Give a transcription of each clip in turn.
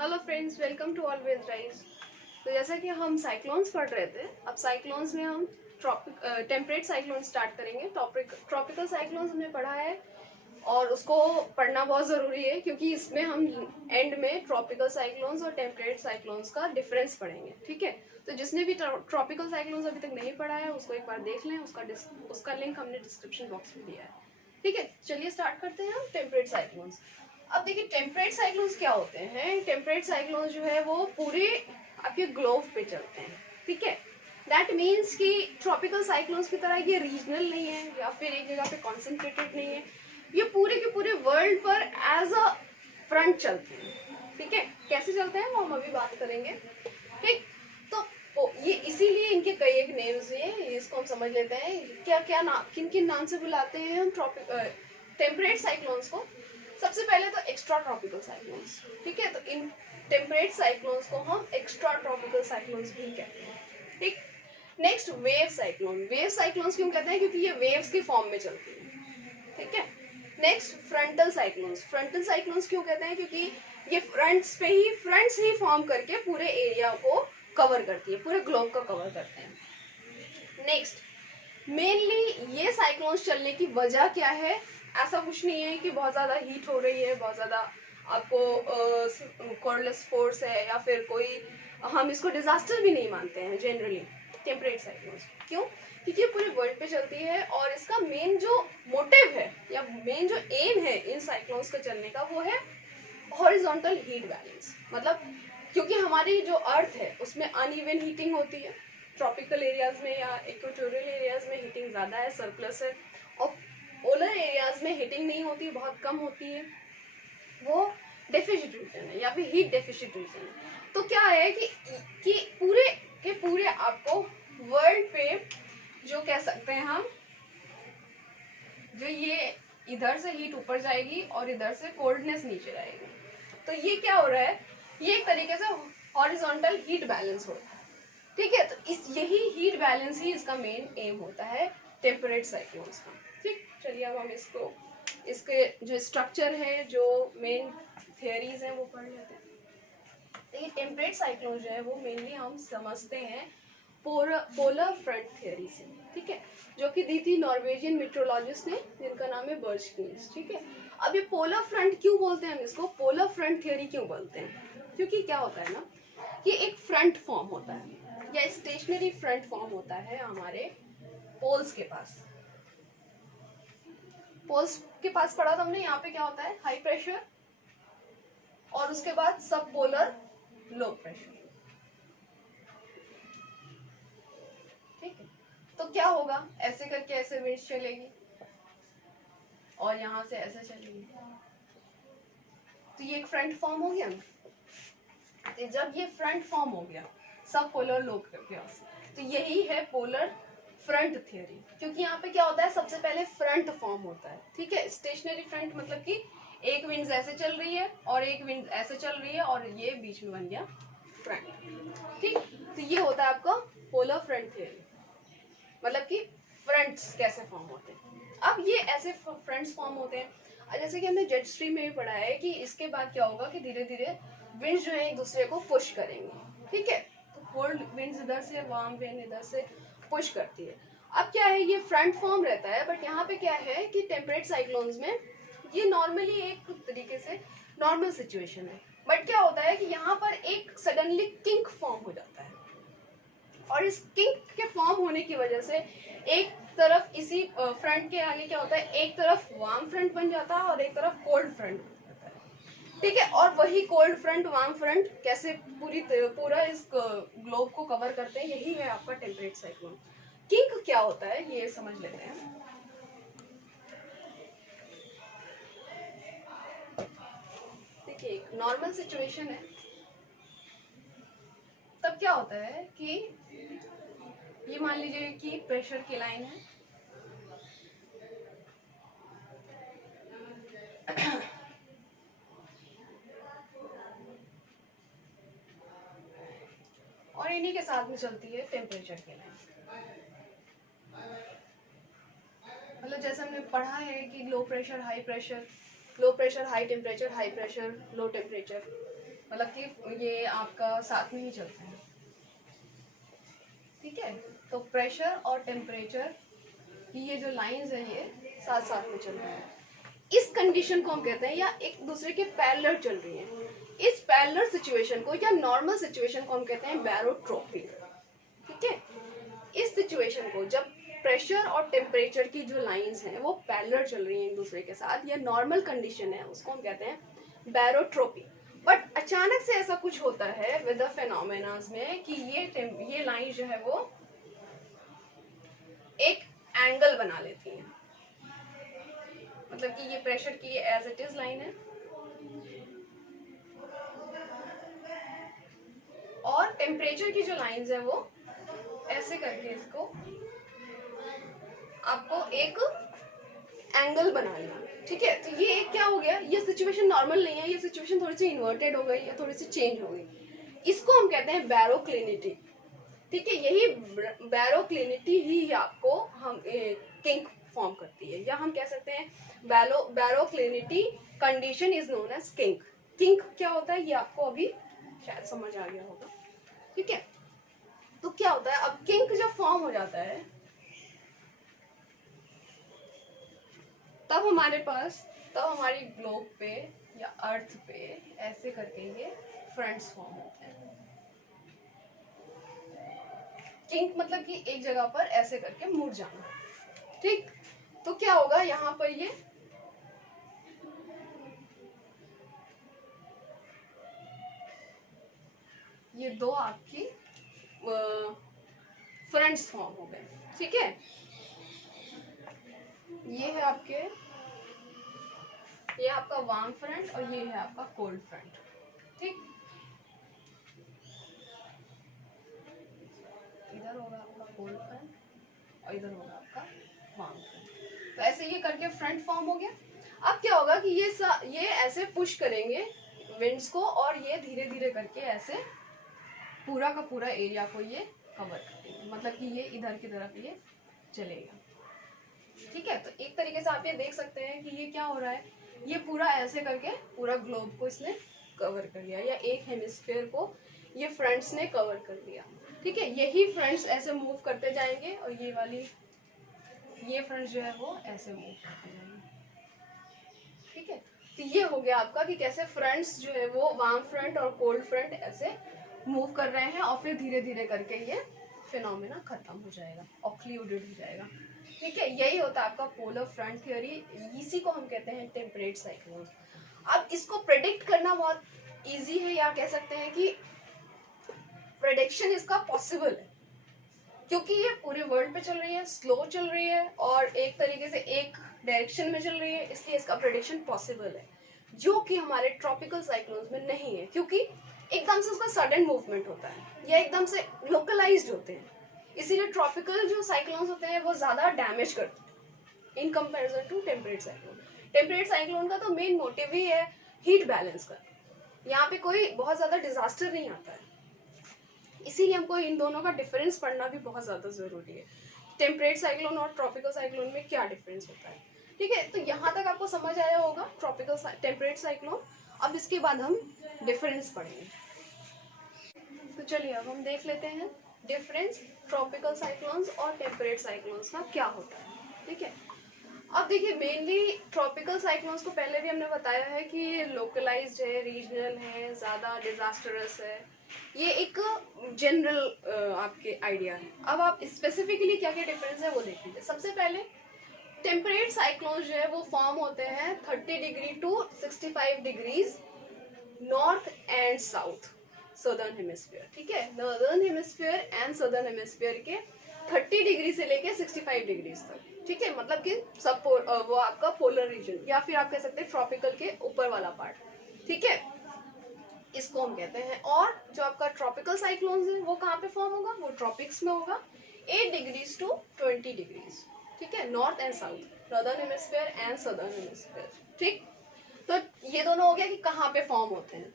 Hello friends, welcome to Always Rise. तो जैसा कि हम साइक्लोन्स पढ़ रहे थे, अब साइक्लोन्स में हम टेम्परेट साइक्लोन स्टार्ट करेंगे। ट्रॉपिकल साइक्लोन्स हमने पढ़ा है और उसको पढ़ना बहुत ज़रूरी है क्योंकि इसमें हम एंड में ट्रॉपिकल साइक्लोन्स और टेम्परेट साइक्लोन्स का डिफरेंस पढ़ेंगे। ठीक है, तो जिसने भी ट्रॉपिकल साइक्लोन्स अभी तक नहीं पढ़ा है उसको एक बार देख लें। उसका लिंक हमने डिस्क्रिप्शन बॉक्स में दिया है। ठीक है, चलिए स्टार्ट करते हैं हम टेम्परेट साइक्लोन्स। अब देखिए टेम्परेट साइक्लोन्स क्या होते हैं। टेम्परेट साइक्लोन्स जो है वो पूरे आपके ग्लोब पे चलते हैं। ठीक है, दैट मीन्स कि ट्रॉपिकल साइक्लोन्स की तरह ये रीजनल नहीं है या फिर एक जगह पे कॉन्सेंट्रेटेड नहीं है। ये पूरे के पूरे वर्ल्ड पर एज अ फ्रंट चलते हैं। ठीक है, कैसे चलते हैं वो हम अभी बात करेंगे। ठीक, तो ये इसीलिए इनके कई एक नेम्स हैं, इसको हम समझ लेते हैं क्या क्या नाम, किन किन नाम से बुलाते हैं हम टेम्परेट साइक्लोन्स को। सबसे पहले तो एक्स्ट्रा ट्रॉपिकल साइक्लोन्स। ठीक है, तो इन टेम्परेट साइक्लोन्स को हम एक्स्ट्रा ट्रॉपिकल साइक्लोन्स भी कहते हैं। ठीक, next wave cyclone. Wave cyclones क्यों कहते हैं? क्योंकि ये वेव्स की फॉर्म में चलती है। ठीक है, next frontal cyclones. Frontal cyclones क्यों कहते हैं? क्योंकि ये फ्रंट्स ही फॉर्म करके पूरे एरिया को कवर करती है, पूरे ग्लोब को कवर करते हैं। नेक्स्ट, मेनली ये साइक्लोन्स चलने की वजह क्या है? ऐसा कुछ नहीं है कि बहुत ज़्यादा हीट हो रही है, बहुत ज़्यादा आपको कॉर्डलेस फोर्स है या फिर कोई, हम इसको डिजास्टर भी नहीं मानते हैं जनरली टेम्परेट साइक्लोन्स। क्यों? क्योंकि ये पूरे वर्ल्ड पे चलती है और इसका मेन जो मोटिव है या मेन जो एम है इन साइक्लोन्स का चलने का वो है हॉरिजॉन्टल हीट बैलेंस। मतलब क्योंकि हमारी जो अर्थ है उसमें अनइवन हीटिंग होती है। ट्रॉपिकल एरियाज में या इक्वेटोरियल एरियाज में हीटिंग ज़्यादा है, सरप्लस है, और पोलर एरियाज में हीटिंग नहीं होती, बहुत कम होती है, वो डेफिसिट रीजन है या फिर हीट डेफिसिट रीजन है। तो क्या है कि पूरे के पूरे आपको वर्ल्ड पे जो कह सकते हैं हम, जो ये इधर से हीट ऊपर जाएगी और इधर से कोल्डनेस नीचे जाएगी, तो ये क्या हो रहा है? ये एक तरीके से हॉरिजॉन्टल हीट बैलेंस होता है। ठीक है, तो यही हीट बैलेंस ही इसका मेन एम होता है टेम्परेट साइक्लोन्स का। ठीक, चलिए अब हम इसके जो स्ट्रक्चर है, जो मेन थियरीज हैं वो पढ़ लेते हैं। तो ये टेम्परेट साइक्लोन जो है वो मेनली हम समझते हैं पोलर फ्रंट थियरी से। ठीक है, जो कि दी थी नॉर्वेजियन मेट्रोलॉजिस्ट ने, जिनका नाम है बर्जकीस। ठीक है, अब ये पोलर फ्रंट क्यों बोलते हैं, हम इसको पोलर फ्रंट थियरी क्यों बोलते हैं? क्योंकि क्या होता है ना, कि एक फ्रंट फॉर्म होता है या स्टेशनरी फ्रंट फॉर्म होता है हमारे पोल्स के पास। पोल्स के पास पढ़ा था हमने, यहाँ पे क्या होता है? हाई प्रेशर और उसके बाद सब पोलर लो प्रेशर। ठीक है, तो क्या होगा? ऐसे करके ऐसे विंड चलेगी और यहाँ से ऐसे चलेगी, तो ये एक फ्रंट फॉर्म हो गया ना। तो जब ये फ्रंट फॉर्म हो गया सब पोलर लो प्रेशर, तो यही है पोलर फ्रंट थियरी। क्योंकि यहाँ पे क्या होता है? सबसे पहले फ्रंट फॉर्म होता है। ठीक है, स्टेशनरी फ्रंट मतलब कि एक विंड ऐसे चल रही है और एक विंड ऐसे चल रही है और ये बीच में बन गया फ्रंट। ठीक, तो ये होता है आपका पोलर फ्रंट थियरी, मतलब कि फ्रंट्स कैसे फॉर्म होते हैं। अब ये ऐसे फ्रंट्स फॉर्म होते हैं, जैसे कि हमने जेट स्ट्रीम में भी पढ़ा है कि इसके बाद क्या होगा कि धीरे धीरे विंड्स जो है एक दूसरे को पुश करेंगे। ठीक है, तो कोल्ड विंड्स इधर से, वार्म विंड इधर से पुश करती है। अब क्या है, ये फ्रंट फॉर्म रहता है, बट यहाँ पे क्या है कि टेम्परेट साइक्लोन्स में ये नॉर्मली एक तरीके से नॉर्मल सिचुएशन है, बट क्या होता है कि यहाँ पर एक सडनली किंक फॉर्म हो जाता है और इस किंक के फॉर्म होने की वजह से एक तरफ इसी फ्रंट के आगे क्या होता है, एक तरफ वार्म फ्रंट बन जाता है और एक तरफ कोल्ड फ्रंट बन जाता है। ठीक है, और वही कोल्ड फ्रंट वार्म फ्रंट कैसे पूरा इस ग्लोब को कवर करते हैं, यही है आपका टेम्परेट साइक्लोन। किंक क्या होता है ये समझ लेते हैं। देखिए, एक नॉर्मल सिचुएशन है, तब क्या होता है कि ये मान लीजिए कि प्रेशर की लाइन है, और इन्हीं के साथ में चलती है टेम्परेचर की लाइन। मतलब जैसे हमने पढ़ा है कि low pressure high temperature, high pressure low temperature. मतलब कि ये आपका साथ में ही चलते हैं, ठीक है। तो प्रेशर और टेम्परेचर की ये जो लाइंस है ये साथ साथ में चल रहे हैं, इस कंडीशन को हम कहते हैं, या एक दूसरे के पैरेलल चल रही हैं, इस पैरेलल सिचुएशन को या नॉर्मल सिचुएशन को हम कहते हैं बैरोट्रोपी, ठीक है। इस सिचुएशन को जब प्रेशर और टेम्परेचर की जो लाइंस हैं वो पैरेलल चल रही हैं एक दूसरे के साथ, या नॉर्मल कंडीशन है, उसको हम कहते हैं बैरोट्रोपी। बट अचानक से ऐसा कुछ होता है विद द फेनोमेना में कि ये लाइन जो है वो एक एंगल बना लेती है, मतलब कि ये प्रेशर की एज इट इज लाइन है और टेम्परेचर की जो लाइंस है वो ऐसे करके इसको आपको एक एंगल बना लिया, ठीक है। तो ये क्या हो गया, ये सिचुएशन नॉर्मल नहीं है, ये सिचुएशन थोड़ी सी इन्वर्टेड हो गई या थोड़ी सी चेंज हो गई, इसको हम कहते हैं बैरोक्लिनिटी, ठीक है। यही बैरोक्लिनिटी ही आपको हम किंक फॉर्म करती है, या हम कह सकते हैं baroclinity condition is known as kink. Kink क्या होता है ये आपको अभी शायद समझ आ गया होगा, ठीक है। तो क्या होता है, अब किंक जब फॉर्म हो जाता है तब हमारी ग्लोब पे या अर्थ पे ऐसे करके ये फ्रंट्स फॉर्म होते हैं। किंक मतलब कि एक जगह पर ऐसे करके मुड़ जाना, ठीक। तो क्या होगा यहाँ पर ये दो आपकी फ्रंट्स फॉर्म हो गए, ठीक है। ये है ये आपका वार्म फ्रंट और ये है आपका कोल्ड फ्रंट, ठीक। इधर होगा आपका कोल्ड फ्रंट और इधर होगा आपका वार्म फ्रंट। तो ऐसे ये करके फ्रंट फॉर्म हो गया। अब क्या होगा कि ये ऐसे पुश करेंगे विंड्स को और ये धीरे धीरे करके ऐसे पूरा का पूरा एरिया को ये कवर करेंगे, मतलब कि ये इधर की तरफ ये चलेगा, ठीक है। तो एक तरीके से आप ये देख सकते हैं कि ये क्या हो रहा है, ये पूरा ऐसे करके पूरा ग्लोब को इसने कवर कर लिया, या एक हेमिस्फीयर को ये फ्रंट्स ने कवर कर लिया, ठीक है। यही फ्रंट्स ऐसे मूव करते जाएंगे और ये फ्रंट्स जो है वो ऐसे मूव करते जाएंगे, ठीक है। तो ये हो गया आपका कि कैसे फ्रंट्स जो है वो वार्म फ्रंट और कोल्ड फ्रंट ऐसे मूव कर रहे हैं और फिर धीरे धीरे करके ये फिनोमेना खत्म हो जाएगा, ऑक्लूडेड हो जाएगा, ठीक है। यही होता है आपका पोलर फ्रंट थ्योरी, इसी को हम कहते हैं टेम्परेट साइक्लोन। अब इसको प्रेडिक्ट करना बहुत इजी है, या कह सकते हैं कि प्रेडिक्शन इसका पॉसिबल है, क्योंकि ये पूरे वर्ल्ड पे चल रही है, स्लो चल रही है और एक तरीके से एक डायरेक्शन में चल रही है, इसलिए इसका प्रेडिक्शन पॉसिबल है, जो कि हमारे ट्रॉपिकल साइक्लोन्स में नहीं है, क्योंकि एकदम से उसका सडन मूवमेंट होता है या एकदम से लोकलाइज्ड होते हैं, इसीलिए ट्रॉपिकल जो साइक्लोन्स होते हैं वो ज्यादा डैमेज करते हैं in comparison to temperate cyclone. Temperate cyclone का तो मेन मोटिव ही है हीट बैलेंस का, यहाँ पे कोई बहुत ज्यादा डिजास्टर नहीं आता है, इसीलिए हमको इन दोनों का डिफरेंस पढ़ना भी बहुत ज्यादा जरूरी है, टेम्परेट साइक्लोन और ट्रॉपिकल साइक्लोन में क्या डिफरेंस होता है, ठीक है। तो यहाँ तक आपको समझ आया होगा ट्रॉपिकल टेम्परेट साइक्लोन। अब इसके बाद हम डिफरेंस पढ़ेंगे, तो चलिए अब हम देख लेते हैं डिफरेंस ट्रॉपिकल साइक्लोन्स और टेम्परेट साइक्लोन्स का क्या होता है, ठीक है। अब देखिए मेनली ट्रॉपिकल साइक्लोन्स को पहले भी हमने बताया है कि ये लोकलाइज्ड है, रीजनल है, ज़्यादा डिजास्टरस है, ये एक जनरल आपके आइडिया है। अब आप स्पेसिफिकली क्या क्या डिफरेंस है वो देख लीजिए। सबसे पहले टेम्परेट साइक्लोन्स जो है वो फॉर्म होते हैं 30 degree to 65 degrees north and south southern hemisphere, ठीक है। Northern hemisphere and southern hemisphere के 30 डिग्री से लेके 65 डिग्री तक, ठीक है। मतलब कि सब वो आपका पोलर रीजन, या फिर आप कह सकते हैं ट्रॉपिकल के ऊपर वाला पार्ट, ठीक है, इसको हम कहते हैं। और जो आपका ट्रॉपिकल साइक्लोन्स है वो कहाँ पे फॉर्म होगा, वो ट्रॉपिक्स में होगा 8 डिग्रीज टू 20 डिग्रीज, ठीक है, north and south, northern hemisphere and southern hemisphere, ठीक। तो ये दोनों हो गया कि कहाँ पे फॉर्म होते हैं,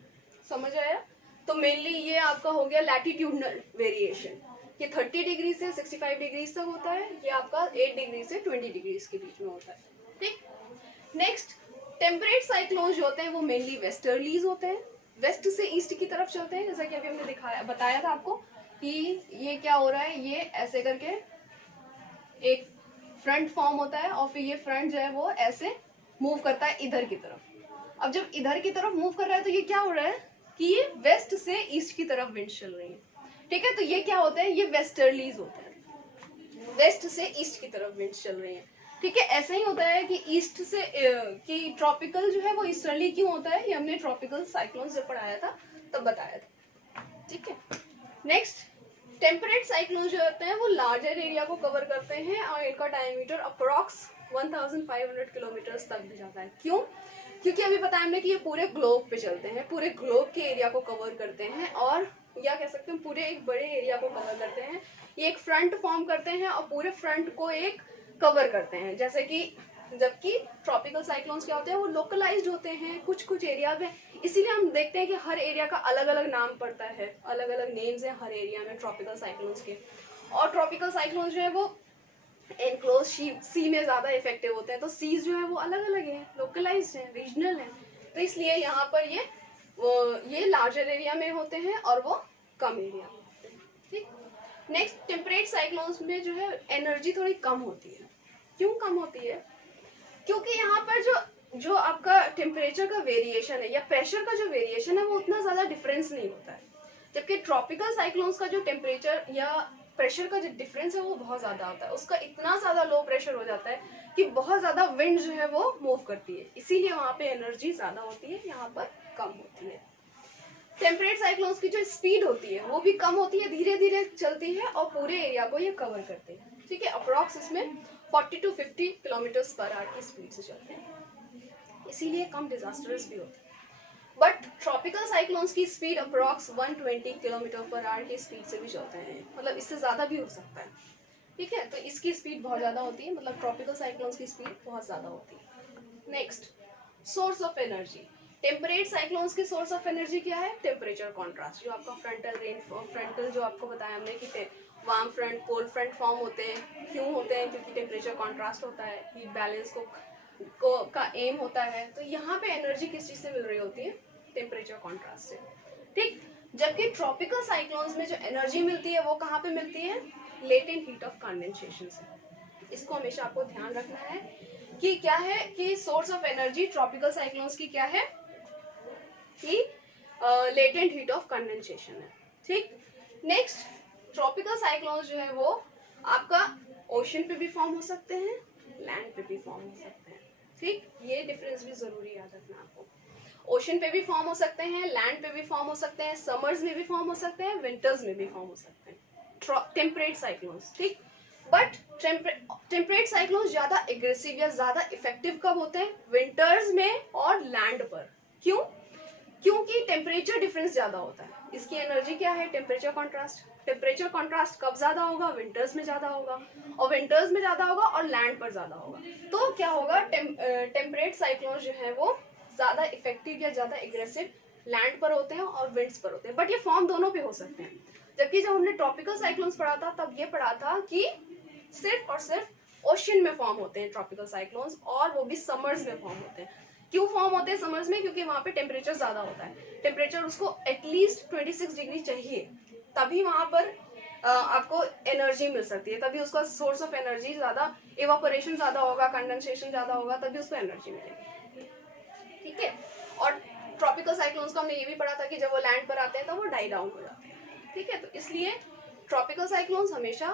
समझ आया। तो मेनली ये आपका हो गया लैटिट्यूडनल वेरिएशन, ये 30 डिग्री से 65 डिग्री तक होता है, ये आपका 8 डिग्री से 20 डिग्री के बीच में होता है, ठीक। नेक्स्ट टेम्परेट साइक्लोन जो होते हैं वो मेनली वेस्टर्लीज होते हैं, वेस्ट से ईस्ट की तरफ चलते हैं, जैसा कि अभी हमने बताया था आपको कि ये क्या हो रहा है, ये ऐसे करके एक फ्रंट फॉर्म होता है और फिर ये फ्रंट जो है वो ऐसे मूव करता है इधर की तरफ। अब जब इधर की तरफ मूव कर रहा है तो ये क्या हो रहा है कि ये वेस्ट से ईस्ट की तरफ विंड चल रही है, ठीक है। तो ये क्या होता है, ये वेस्टर्लीज होता है, वेस्ट से ईस्ट की तरफ विंड चल रही है, ठीक है। ऐसा ही होता है कि ईस्ट से कि ट्रॉपिकल जो है वो ईस्टर्ली क्यों होता है, ये हमने ट्रॉपिकल साइक्लोन से पढ़ाया था तब बताया था, ठीक है। नेक्स्ट, टेम्परेट साइक्लोन जो होते हैं वो लार्जर एरिया को कवर करते हैं और इनका डायमीटर अप्रॉक्स 1500 किलोमीटर तक भी जाता है। क्यों? क्योंकि अभी बताया हमने कि ये पूरे ग्लोब पे चलते हैं, पूरे ग्लोब के एरिया को कवर करते हैं और या कह सकते हैं पूरे एक बड़े एरिया को कवर करते हैं। ये एक फ्रंट फॉर्म करते हैं और पूरे फ्रंट को एक कवर करते हैं, जैसे कि जबकि ट्रॉपिकल साइक्लोन्स क्या होते हैं वो लोकलाइज्ड होते हैं कुछ कुछ एरिया में, इसीलिए हम देखते हैं कि हर एरिया का अलग अलग नाम पड़ता है, अलग अलग नेम्स हैं हर एरिया में ट्रॉपिकल साइक्लोन्स के। और ट्रॉपिकल साइक्लोन्स जो है वो एनक्लोज सी में ज्यादा इफेक्टिव होते हैं, तो सीज जो है वो अलग अलग है, लोकलाइज्ड है, रीजनल है, तो इसलिए यहाँ पर ये लार्जर एरिया में होते हैं और वो कम एरिया में होते हैं, ठीक। नेक्स्ट, टेम्परेट साइक्लोन्स में जो है एनर्जी थोड़ी कम होती है। क्यों कम होती है? क्योंकि यहाँ पर जो आपका टेम्परेचर का वेरिएशन है या प्रेशर का जो वेरिएशन है वो उतना ज्यादा डिफरेंस नहीं होता है, जबकि ट्रॉपिकल साइक्लोन्स का जो टेम्परेचर या प्रेशर का जो डिफरेंस है वो बहुत ज्यादा होता है, उसका इतना ज्यादा लो प्रेशर हो जाता है कि बहुत ज्यादा विंड जो है वो मूव करती है, इसीलिए वहां पे एनर्जी ज्यादा होती है, यहाँ पर कम होती है। टेम्परेट साइक्लोन्स की जो स्पीड होती है वो भी कम होती है, धीरे धीरे चलती है और पूरे एरिया को ये कवर करते हैं, ठीक है। अप्रॉक्स इसमें 40 to 50 किलोमीटर पर आवर की स्पीड से चलते हैं, इसीलिए कम डिजास्टर्स भी होते हैं। बट ट्रॉपिकल साइक्लोन्स की speed approx 120 kilometre per hour की स्पीड से भी चलते हैं, मतलब इससे ज्यादा भी हो सकता है, ठीक है। तो इसकी स्पीड बहुत ज्यादा होती है, मतलब ट्रॉपिकल साइक्लोन्स की स्पीड बहुत ज्यादा होती है। Next, source of energy. Temperate cyclones के सोर्स ऑफ एनर्जी क्या है? टेम्परेचर कॉन्ट्रास्ट, जो आपका फ्रंटल जो आपको बताया हमने कि warm front cold front form होते हैं, क्यों होते हैं? क्योंकि टेम्परेचर कॉन्ट्रास्ट होता है, हीट बैलेंस का एम होता है। तो यहाँ पे एनर्जी किस चीज से मिल रही होती है? टेम्परेचर कॉन्ट्रास्ट से, ठीक। जबकि ट्रॉपिकल साइक्लोन्स में जो एनर्जी मिलती है वो कहाँ पे मिलती है? लेटेंट हीट ऑफ कंडेंसेशन से। इसको हमेशा आपको ध्यान रखना है कि क्या है कि source of energy tropical cyclones की क्या है कि लेटेंट हीट ऑफ कंडेंसेशन है, ठीक। नेक्स्ट, ट्रॉपिकल साइक्लोन्स जो है वो आपका ओशन पे भी फॉर्म हो सकते हैं, लैंड पे भी फॉर्म हो सकते हैं, ठीक। ये डिफरेंस भी जरूरी याद रखना आपको। ओशन पे भी फॉर्म हो सकते हैं, लैंड पे भी फॉर्म हो सकते हैं, समर्स में भी फॉर्म हो सकते हैं, विंटर्स में भी फॉर्म हो सकते हैं टेम्परेट साइक्लोन्स, ठीक। बट टेम्परेट साइक्लोन्स ज्यादा एग्रेसिव या ज्यादा इफेक्टिव कब होते हैं? विंटर्स में और लैंड पर। क्यों? क्योंकि टेम्परेचर डिफरेंस ज्यादा होता है, इसकी एनर्जी क्या है? Temperature contrast. टेम्परेचर कॉन्ट्रास्ट कब ज्यादा होगा? विंटर्स में ज्यादा होगा, और विंटर्स में ज्यादा होगा और लैंड पर ज्यादा होगा। तो क्या होगा? टेम्परेट साइक्लोन जो है वो ज्यादा इफेक्टिव या ज्यादा एग्रेसिव लैंड पर होते हैं और विंड्स पर होते हैं, बट ये फॉर्म दोनों पे हो सकते हैं। जबकि जब हमने ट्रॉपिकल साइक्लोन्स पढ़ा था तब ये पढ़ा था कि सिर्फ और सिर्फ ओशन में फॉर्म होते हैं ट्रॉपिकल साइक्लोन्स, और वो भी समर्स में फॉर्म होते हैं। क्यों फॉर्म होते हैं समर्स में? क्योंकि वहां पे टेम्परेचर ज्यादा होता है, टेम्परेचर उसको एटलीस्ट 26 डिग्री चाहिए, तभी वहां पर आपको एनर्जी मिल सकती है, तभी उसका सोर्स ऑफ एनर्जी ज्यादा, इवापोरेशन ज्यादा होगा, कंडेंसेशन ज्यादा होगा, तभी उसको एनर्जी मिलेगी, ठीक है। और ट्रॉपिकल साइक्लोन्स को हमने ये भी पढ़ा था कि जब वो लैंड पर आते हैं तो वो डाई डाउन हो जाते हैं, ठीक है। तो इसलिए ट्रॉपिकल साइक्लोन्स हमेशा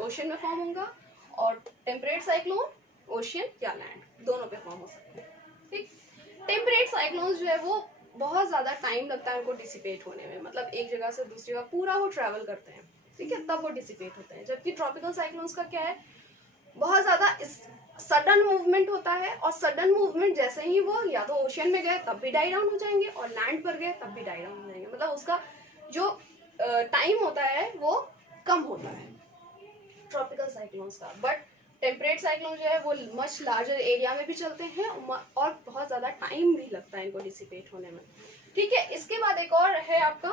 ओशन में फॉर्म होगा और टेम्परेट साइक्लोन ओशन या लैंड दोनों पे फॉर्म हो सकते हैं, ठीक। टेम्परेट साइक्लोन्स जो है वो बहुत ज्यादा टाइम लगता है उनको डिसिपेट होने में, मतलब एक जगह से दूसरी जगह पूरा वो ट्रैवल करते हैं, ठीक है, तब वो डिसिपेट होते हैं। जबकि ट्रॉपिकल साइक्लोन्स का क्या है? बहुत ज्यादा सडन मूवमेंट होता है, और सडन मूवमेंट जैसे ही वो या तो ओशन में गए तब भी डाई डाउन हो जाएंगे और लैंड पर गए तब भी डाई डाउन हो जाएंगे, मतलब उसका जो टाइम होता है वो कम होता है ट्रॉपिकल साइक्लोन्स का। बट टेम्परेट साइक्लोन जो है वो मच लार्जर एरिया में भी चलते हैं और बहुत ज्यादा टाइम भी लगता है इनको डिसिपेट होने में, ठीक है। इसके बाद एक और है आपका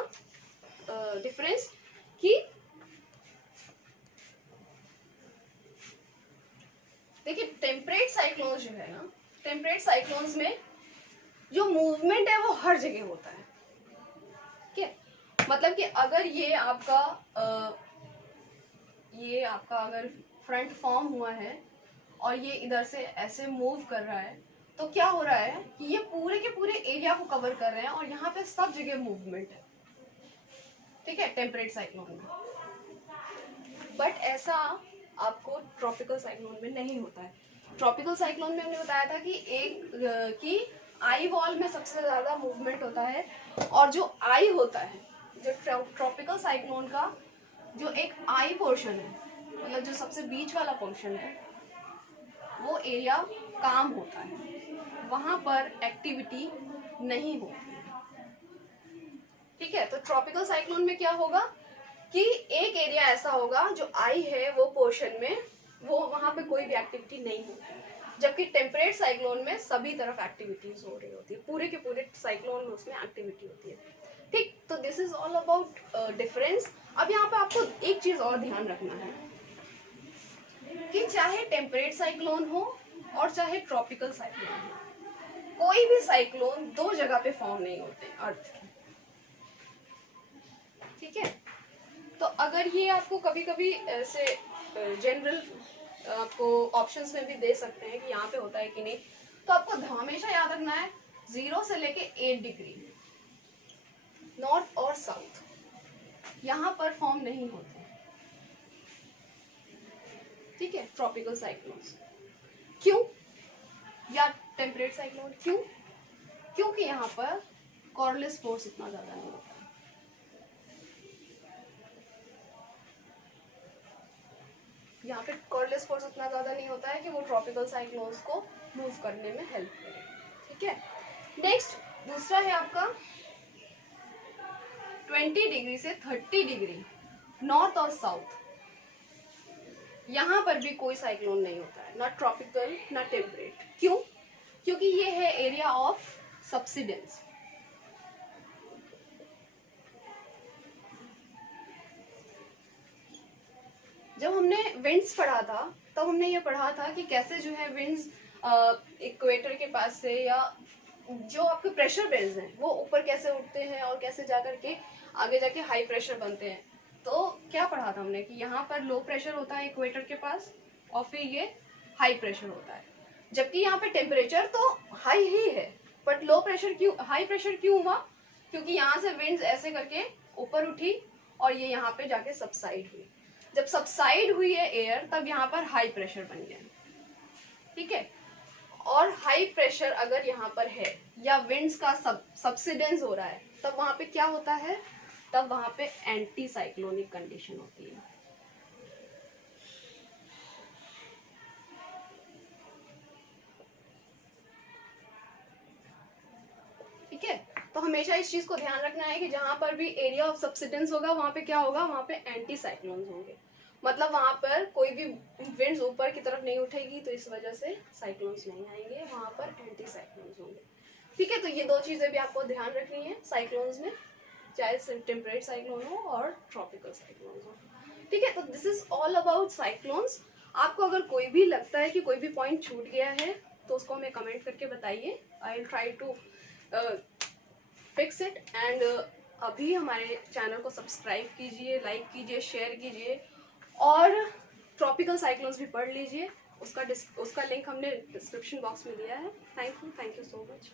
डिफरेंस कि देखिए टेम्परेट साइक्लोन जो है ना, टेम्परेट साइक्लोन्स में जो मूवमेंट है वो हर जगह होता है। ठीक है, मतलब कि अगर ये आपका अगर फ्रंट फॉर्म हुआ है और ये इधर से ऐसे मूव कर रहा है, तो क्या हो रहा है कि ये पूरे के पूरे एरिया को कवर कर रहे हैं और यहाँ पे सब जगह मूवमेंट है। ठीक है, टेम्परेट साइक्लोन में। बट ऐसा आपको ट्रॉपिकल साइक्लोन में नहीं होता है। ट्रॉपिकल साइक्लोन में हमने बताया था कि आई वॉल में सबसे ज्यादा मूवमेंट होता है, और जो आई होता है, जो ट्रॉपिकल साइक्लोन का जो एक आई पोर्शन है, मतलब जो सबसे बीच वाला पोर्शन है, वो एरिया काम होता है, वहां पर एक्टिविटी नहीं होती है। ठीक है, तो ट्रॉपिकल साइक्लोन में क्या होगा कि एक एरिया ऐसा होगा जो आई है वो पोर्शन में, वो वहां पे कोई भी एक्टिविटी नहीं होती, जबकि टेम्परेट साइक्लोन में सभी तरफ एक्टिविटीज हो रही होती है, पूरे के पूरे साइक्लोन में उसमें एक्टिविटी होती है। ठीक, तो this is all about difference. अब यहाँ पे आपको एक चीज और ध्यान रखना है कि चाहे टेम्परेट साइक्लोन हो और चाहे ट्रॉपिकल साइक्लोन हो, कोई भी साइक्लोन दो जगह पे फॉर्म नहीं होते अर्थ की। ठीक है, तो अगर ये आपको कभी कभी ऐसे जनरल आपको ऑप्शंस में भी दे सकते हैं कि यहाँ पे होता है कि नहीं, तो आपको हमेशा याद रखना है 0 से लेके 8 डिग्री नॉर्थ और साउथ यहाँ पर फॉर्म नहीं होते। ठीक है, ट्रॉपिकल साइक्लोन्स क्यों, या टेम्परेट साइक्लोन क्यों? क्योंकि यहाँ पर कॉर्लिस फोर्स इतना ज्यादा नहीं होता। यहाँ पे कॉर्लिस फोर्स उतना ज्यादा नहीं होता है कि वो ट्रॉपिकल साइक्लोन्स को मूव करने में हेल्प करे। ठीक है, नेक्स्ट दूसरा है आपका 20 डिग्री से 30 डिग्री नॉर्थ और साउथ, यहाँ पर भी कोई साइक्लोन नहीं होता है, ना ट्रॉपिकल ना टेम्परेट। क्यों? क्योंकि ये है एरिया ऑफ सबसिडेंस। जब हमने विंड्स पढ़ा था तब हमने ये पढ़ा था कि कैसे जो है विंड्स इक्वेटर के पास से, या जो आपके प्रेशर बेल्ट हैं वो ऊपर कैसे उठते हैं और कैसे जाकर के आगे जाके हाई प्रेशर बनते हैं। तो क्या पढ़ा था हमने कि यहाँ पर लो प्रेशर होता है इक्वेटर के पास और फिर ये हाई प्रेशर होता है, जबकि यहाँ पे टेम्परेचर तो हाई ही है, बट लो प्रेशर क्यों, हाई प्रेशर क्यों हुआ? क्योंकि यहाँ से विंड्स ऐसे करके ऊपर उठी और ये यहाँ पे जाके सबसाइड हुई। जब सबसाइड हुई है एयर, तब यहाँ पर हाई प्रेशर बन गया। ठीक है, और हाई प्रेशर अगर यहाँ पर है या विंड्स का सबसिडेंस हो रहा है, तब वहां पे क्या होता है? तब वहां पे एंटी साइक्लोनिक कंडीशन होती है। ठीक है, तो हमेशा इस चीज को ध्यान रखना है कि जहां पर भी एरिया ऑफ सबसिडेंस होगा वहां पे क्या होगा? वहां पे एंटी साइक्लोन्स होंगे, मतलब वहां पर कोई भी विंड्स ऊपर की तरफ नहीं उठेगी, तो इस वजह से साइक्लोन्स नहीं आएंगे, वहां पर एंटी साइक्लोन्स होंगे। ठीक है, तो ये दो चीजें भी आपको ध्यान रखनी है साइक्लोन्स में, चाहे टेम्परेट साइक्लोन हो और ट्रॉपिकल साइक्लोन हो। ठीक है, तो this is all about cyclones. आपको अगर कोई भी लगता है कि कोई भी पॉइंट छूट गया है तो उसको हमें कमेंट करके बताइए, I will try to fix it. And अभी हमारे चैनल को सब्सक्राइब कीजिए, लाइक कीजिए, शेयर कीजिए, और ट्रॉपिकल साइक्लोन्स भी पढ़ लीजिए, उसका लिंक हमने डिस्क्रिप्शन बॉक्स में दिया है। Thank you so much.